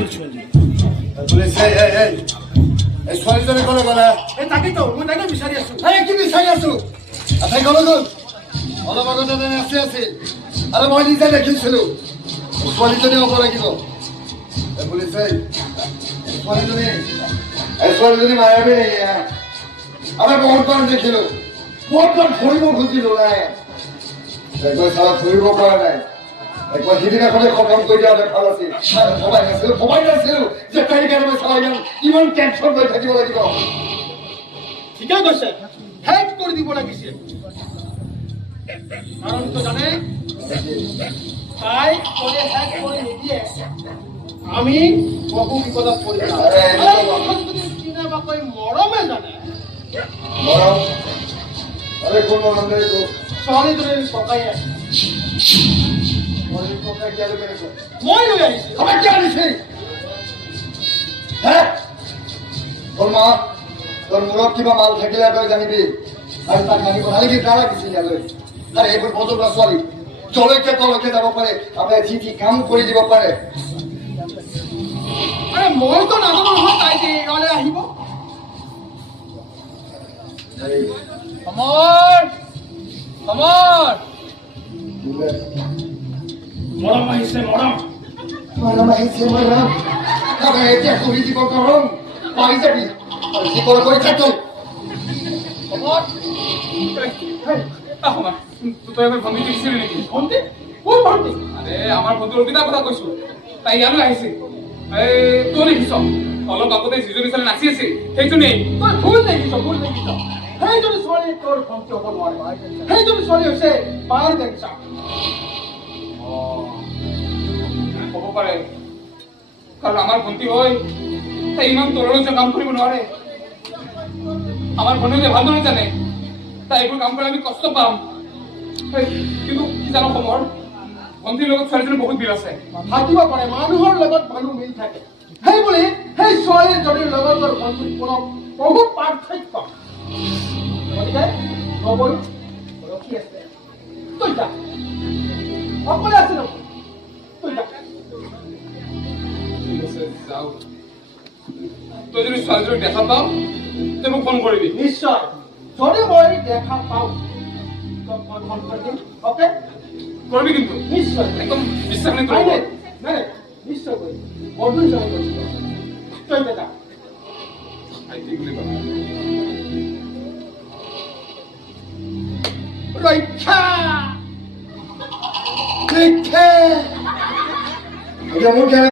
কৰিছো আজি পুলিচ এই ছোৱালীজনী ক'লে গ'লে তাকেতো মই তাকে বিচাৰি আছো কি বিচাৰি আছো আঠাই ক'লে গ'ল অলপ আগতে তেনে আছিল আৰু মই নিজে দেখিছিলো ছোৱালীজনী হ'ব লাগিব পুলিচ ছোৱালীজনী মায়াবী আমি বহুতবাৰ দেখিলো বহুতবাৰ ধৰিব খুজিলো নাই একবাৰ চালা ধৰিব পৰা নাই একবাৰ সিদিনাখনে খতম কৰি দিয়া ভাল আছিল ভবাই নাছিলো যে তাইৰ কাৰণে চালা ইমান টেনশ্যন লৈ থাকিব লাগিব ঠিকে কৈছে শেষ কৰি দিব লাগিছিল কাৰণটো জানে তাই ক'লে শেষ কৰি নিদিয়ে আমি বহু বিপদত পৰিম চিনেমাকৈ মৰমে জানে মৰম আৰে কোন মৰম নেই তো ছোৱালীজনীৰ ককাই ককাই কি আলো কেনেকৈ মই লৈ আহিছো ককাই কি আনিছে হ্যাঁ তোর মা তোর মূৰত কিবা মাল থাকিলে তই জানিবি আৰু তাক মানিব নালাগি নালাগিছিল ইয়ালৈ আৰু এইবোৰ বজলা ছোৱালী জলৈকে তলৈকে যাব পাৰে আপোনাৰ যি যি কাম কৰি দিব পাৰে আৰে মইতো নাজানো নহয় তাই যে ইয়ালৈ আহিব সমৰ সমৰ মৰম আহিছে মৰম মৰম আহিছে মৰম তবে এতিয়া কৰি দিব গৰম পাই যাবি আৰু কি কৰে কৰি থাক তই সমৰ সমৰ তুই এবাৰ ভূমি দিছিলি নাকি ভণ্টি কোন ভণ্টি আৰে আমাৰ বন্ধু অৰ্পিতাৰ কথা কৈছো তাই ইয়ালৈ আহিছে তই দেখিছ অলপ আগতে যিজনী ছোৱালী নাচি আছিল সেইজনী তই ভুল দেখিছ সেইজনী ছোৱালী তোৰ ভণ্টি হ'ব নোৱাৰে সেইজনী ছোৱালী হৈছে বাৰ গেংচা হ'ব পাৰে কাৰণ আমাৰ ভণ্টি হয় তাই ইমান তললৈ কাম কৰিব নোৱাৰে আমাৰ ভণ্টিয়ে ভালদৰে জানে তাই এইবোৰ কাম কৰি আমি কষ্ট পাম কিন্তু কি জানো সমৰ ভণ্টিৰ লগত ছোৱালীজনী বহুত মিল আছে থাকিব পাৰে মানুহৰ লগত মানুহ মিল থাকে সেইবুলি সেই ছোৱালীজনীৰ লগত তোৰ ভণ্টিৰ কোনো বহুত পাৰ্থক্য গতিকে নবৈ ৰখি আছে তই যা অকলে আছে ন তই যা ঠিক আছে যাও তই যদি ছোৱালীজনী দেখা পাও তই মোক ফোন কৰিবি নিশ্চয় যদি মই দেখা পাওঁ তোক মই ফোন কৰি দিম অ'কে কৰিবি কিন্তু নিশ্চয় একদম বিশ্বাস নাই নাই কৰিব নাই নিশ্চয় কৰিম অৰ্জুন জয় কৰিছিল তই যা ঠিক বুলি কয় ৰক্ষা ঠিক আছে মোৰ